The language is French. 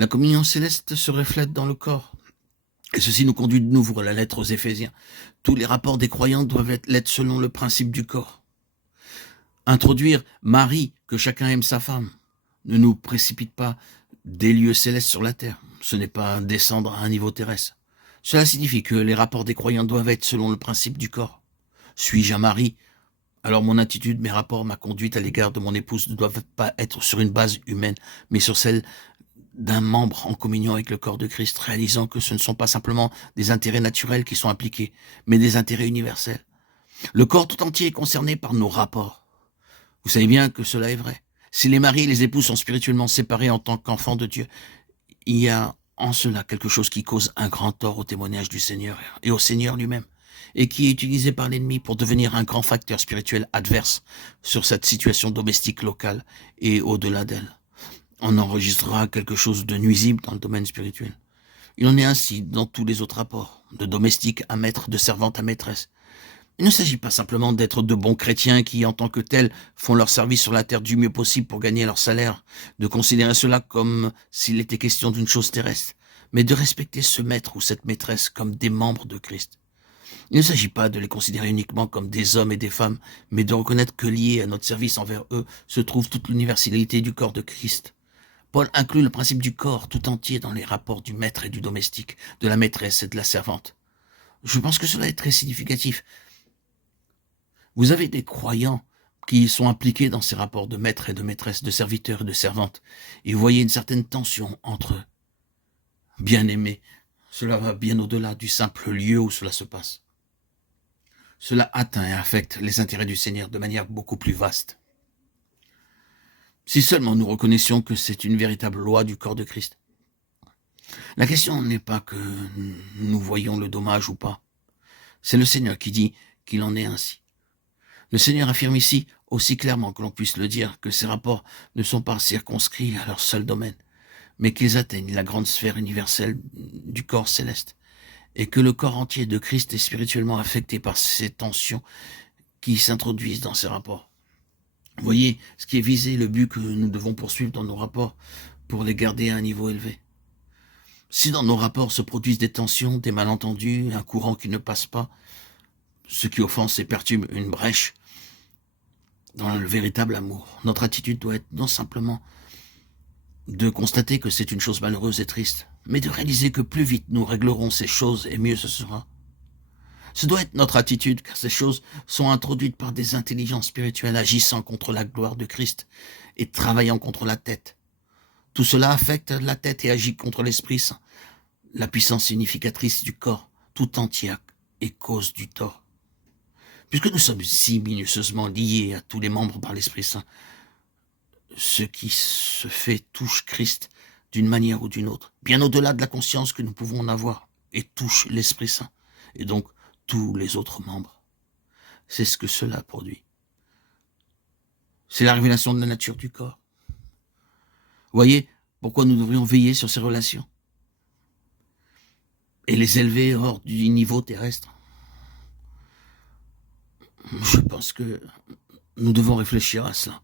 La communion céleste se reflète dans le corps. Et ceci nous conduit de nouveau à la lettre aux Éphésiens. Tous les rapports des croyants doivent l'être selon le principe du corps. Introduire Marie, que chacun aime sa femme, ne nous précipite pas des lieux célestes sur la terre. Ce n'est pas descendre à un niveau terrestre. Cela signifie que les rapports des croyants doivent être selon le principe du corps. Suis-je un mari? Alors mon attitude, mes rapports, ma conduite à l'égard de mon épouse ne doivent pas être sur une base humaine, mais sur celle d'un membre en communion avec le corps de Christ, réalisant que ce ne sont pas simplement des intérêts naturels qui sont impliqués, mais des intérêts universels. Le corps tout entier est concerné par nos rapports. Vous savez bien que cela est vrai. Si les maris et les époux sont spirituellement séparés en tant qu'enfants de Dieu, il y a en cela quelque chose qui cause un grand tort au témoignage du Seigneur et au Seigneur lui-même, et qui est utilisé par l'ennemi pour devenir un grand facteur spirituel adverse sur cette situation domestique locale et au-delà d'elle. On enregistrera quelque chose de nuisible dans le domaine spirituel. Il en est ainsi dans tous les autres rapports, de domestique à maître, de servante à maîtresse. Il ne s'agit pas simplement d'être de bons chrétiens qui, en tant que tels, font leur service sur la terre du mieux possible pour gagner leur salaire, de considérer cela comme s'il était question d'une chose terrestre, mais de respecter ce maître ou cette maîtresse comme des membres de Christ. Il ne s'agit pas de les considérer uniquement comme des hommes et des femmes, mais de reconnaître que lié à notre service envers eux se trouve toute l'universalité du corps de Christ. Paul inclut le principe du corps tout entier dans les rapports du maître et du domestique, de la maîtresse et de la servante. Je pense que cela est très significatif. Vous avez des croyants qui sont impliqués dans ces rapports de maître et de maîtresse, de serviteur et de servante, et vous voyez une certaine tension entre eux. Bien-aimés, cela va bien au-delà du simple lieu où cela se passe. Cela atteint et affecte les intérêts du Seigneur de manière beaucoup plus vaste. Si seulement nous reconnaissions que c'est une véritable loi du corps de Christ. La question n'est pas que nous voyons le dommage ou pas. C'est le Seigneur qui dit qu'il en est ainsi. Le Seigneur affirme ici, aussi clairement que l'on puisse le dire, que ces rapports ne sont pas circonscrits à leur seul domaine, mais qu'ils atteignent la grande sphère universelle du corps céleste, et que le corps entier de Christ est spirituellement affecté par ces tensions qui s'introduisent dans ces rapports. Vous voyez, ce qui est visé, le but que nous devons poursuivre dans nos rapports pour les garder à un niveau élevé. Si dans nos rapports se produisent des tensions, des malentendus, un courant qui ne passe pas, ce qui offense et perturbe une brèche dans le véritable amour, notre attitude doit être non simplement de constater que c'est une chose malheureuse et triste, mais de réaliser que plus vite nous réglerons ces choses et mieux ce sera. Ce doit être notre attitude, car ces choses sont introduites par des intelligences spirituelles agissant contre la gloire de Christ et travaillant contre la tête. Tout cela affecte la tête et agit contre l'Esprit Saint, la puissance unificatrice du corps tout entier et cause du tort. Puisque nous sommes si minutieusement liés à tous les membres par l'Esprit Saint, ce qui se fait touche Christ d'une manière ou d'une autre, bien au-delà de la conscience que nous pouvons en avoir, et touche l'Esprit Saint, et donc tous les autres membres. C'est ce que cela produit. C'est la révélation de la nature du corps. Voyez pourquoi nous devrions veiller sur ces relations et les élever hors du niveau terrestre. Je pense que nous devons réfléchir à cela.